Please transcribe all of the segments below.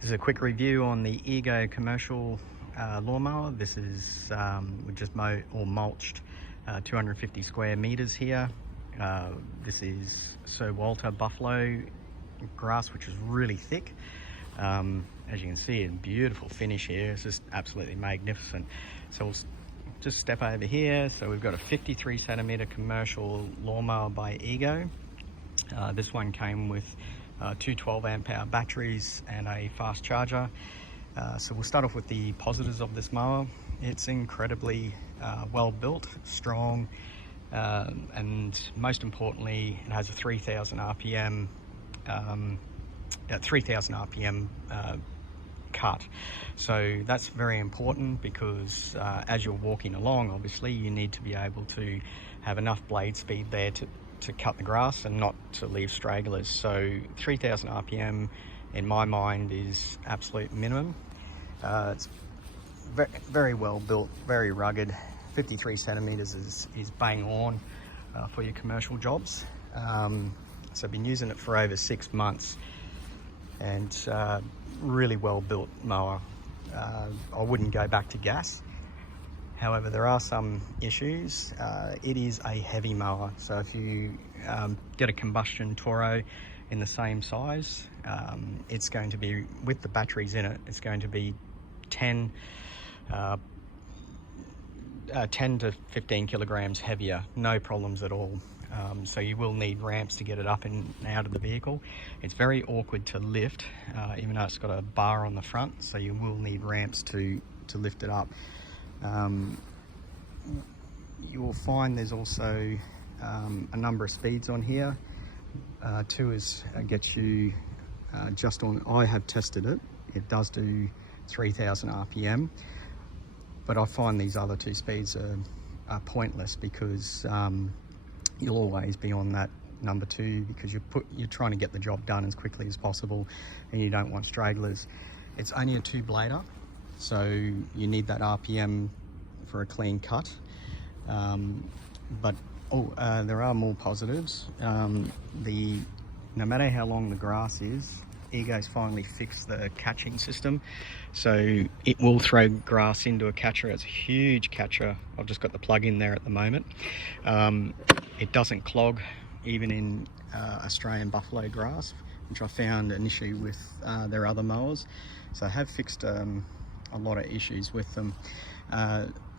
This is a quick review on the Ego commercial lawnmower. This is we just mowed or mulched 250 square meters here. This is Sir Walter buffalo grass, which is really thick. As you can see, a beautiful finish here. It's just absolutely magnificent. So we'll just step over here. So we've got a 53 centimeter commercial lawnmower by Ego. This one came with two 12 amp hour batteries and a fast charger. So we'll start off with the positives of this mower. It's incredibly well built, strong, and most importantly, it has a 3000 RPM cut. So that's very important because as you're walking along, obviously you need to be able to have enough blade speed there to cut the grass and not to leave stragglers. So 3000 RPM in my mind is absolute minimum. It's very well built, very rugged. 53 centimeters is bang on for your commercial jobs. So I've been using it for over 6 months, and really well built mower. I wouldn't go back to gas. However, there are some issues. It is a heavy mower, so if you get a combustion Toro in the same size, it's going to be, with the batteries in it, it's going to be 10 to 15 kilograms heavier, no problems at all. So you will need ramps to get it up and out of the vehicle. It's very awkward to lift, even though it's got a bar on the front, so you will need ramps to lift it up. You will find there's also a number of speeds on here. 2 is gets you just on, I have tested it, it does do 3000 RPM, but I find these other 2 speeds are pointless because you'll always be on that number 2 because you're trying to get the job done as quickly as possible and you don't want stragglers. It's only a 2-blader, so you need that RPM for a clean cut. But there are more positives. No matter how long the grass is, Ego's finally fixed the catching system, so it will throw grass into a catcher. It's a huge catcher. I've just got the plug in there at the moment. It doesn't clog even in Australian buffalo grass, which I found an issue with their other mowers. So I have fixed a lot of issues with them.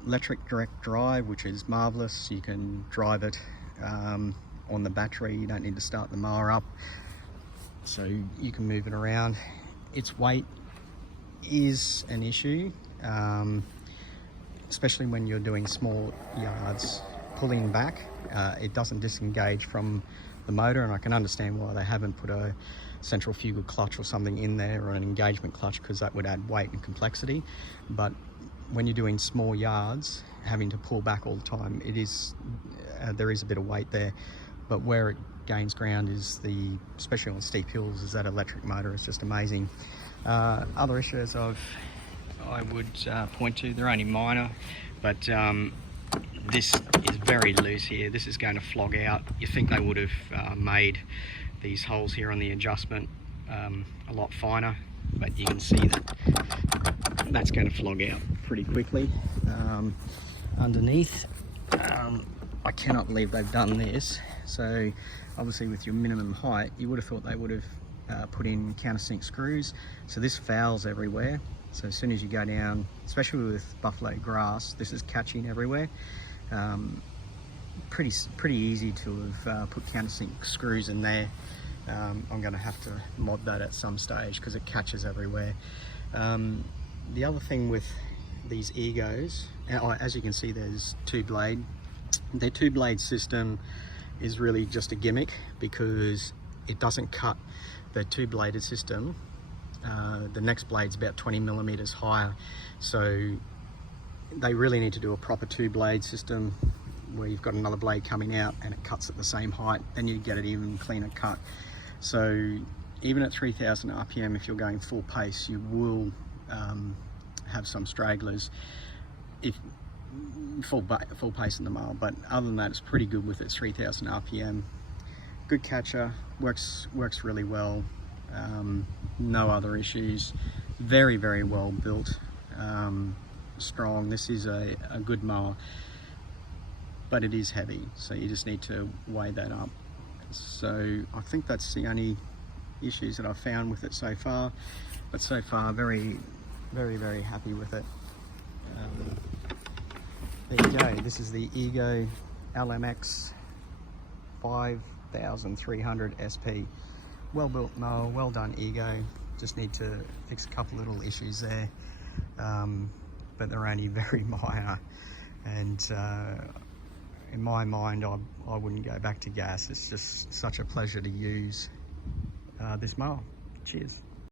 Electric direct drive, which is marvelous. You can drive it on the battery. You don't need to start the mower up, so you can move it around. Its weight is an issue, especially when you're doing small yards. Pulling back, it doesn't disengage from the motor, and I can understand why they haven't put a centrifugal clutch or something in there, or an engagement clutch, because that would add weight and complexity. But when you're doing small yards, having to pull back all the time, it is there is a bit of weight there. But where it gains ground is especially on steep hills, is that electric motor. It's just amazing. Other issues I would point to, they're only minor, but this is very loose here. This is going to flog out. You think they would have made these holes here on the adjustment a lot finer, but you can see that's going to flog out pretty quickly. Underneath, I cannot believe they've done this. So obviously with your minimum height, you would have thought they would have put in countersink screws. So this fouls everywhere. So as soon as you go down, especially with buffalo grass, this is catching everywhere. Pretty easy to have put countersink screws in there. I'm going to have to mod that at some stage because it catches everywhere. The other thing with these Egos, as you can see, there's 2-blade. Their 2-blade system is really just a gimmick because it doesn't cut. The 2-bladed system, the next blade's about 20 millimeters higher, so they really need to do a proper 2-blade system where you've got another blade coming out and it cuts at the same height, then you get an even cleaner cut. So even at 3000 RPM, if you're going full pace, you will have some stragglers if full pace in the mower. But other than that, it's pretty good with its 3000 RPM. Good catcher, works really well. No other issues. Very, very well built, strong. This is a good mower, but it is heavy, so you just need to weigh that up. So I think that's the only issues that I've found with it so far, but so far very, very happy with it. There you go. This is the Ego LMX5300SP. Well built mower, well done Ego. Just need to fix a couple little issues there, but they're only very minor, and in my mind I wouldn't go back to gas. It's just such a pleasure to use this mower. Cheers.